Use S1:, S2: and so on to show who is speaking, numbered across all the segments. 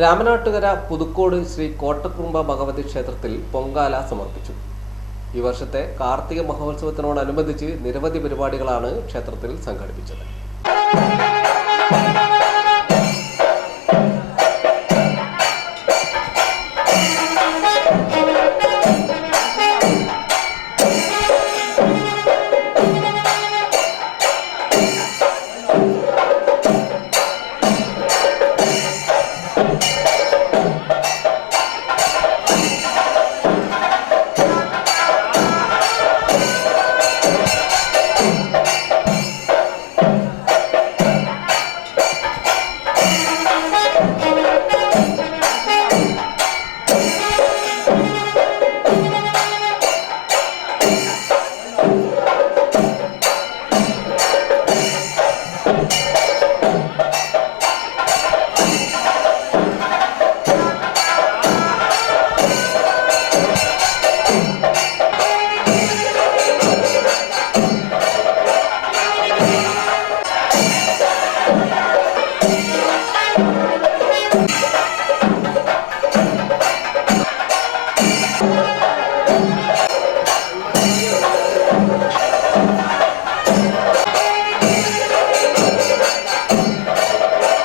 S1: രാമനാട്ടുകര പുതുക്കോട് ശ്രീ കോട്ടക്കുറുമ്പ ഭഗവതി ക്ഷേത്രത്തിൽ പൊങ്കാല സമർപ്പിച്ചു. ഈ വർഷത്തെ കാർത്തിക മഹോത്സവത്തിനോടനുബന്ധിച്ച് നിരവധി പരിപാടികളാണ് ക്ഷേത്രത്തിൽ സംഘടിപ്പിച്ചത്.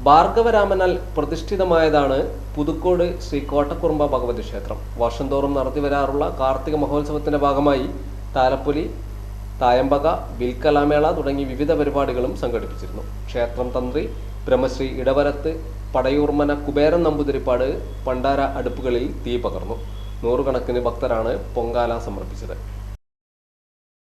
S1: ഭാർഗവരാമനാൽ പ്രതിഷ്ഠിതമായതാണ് പുതുക്കോട് ശ്രീ കോട്ടക്കുറുമ്പ ഭഗവതി ക്ഷേത്രം. വർഷം തോറും നടത്തിവരാറുള്ള കാർത്തിക മഹോത്സവത്തിന്റെ ഭാഗമായി താലപ്പൊലി തായമ്പക വിൽക്കലാമേള തുടങ്ങി വിവിധ പരിപാടികളും സംഘടിപ്പിച്ചിരുന്നു. ക്ഷേത്രം തന്ത്രി ബ്രഹ്മശ്രീ ഇടവരത്ത് പടയൂർമന കുബേരൻ നമ്പൂതിരിപ്പാട് പണ്ടാര അടുപ്പുകളിൽ തീ പകർന്നു. നൂറുകണക്കിന് ഭക്തരാണ് പൊങ്കാല സമർപ്പിച്ചത്.